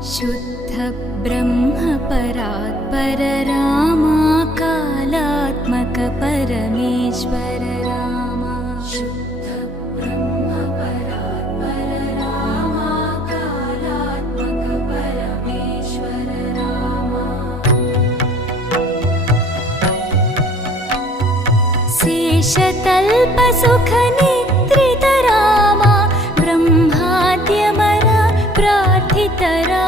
शुद्ध ब्रह्म परात्पर रामा कालात्मक परमेश्वर रामा शुद्ध ब्रह्म परात्पर रामा कालात्मक परमेश्वर रामा शेषतल्प सुख निद्रित रामा ब्रह्माद्यमर प्रार्थित रामा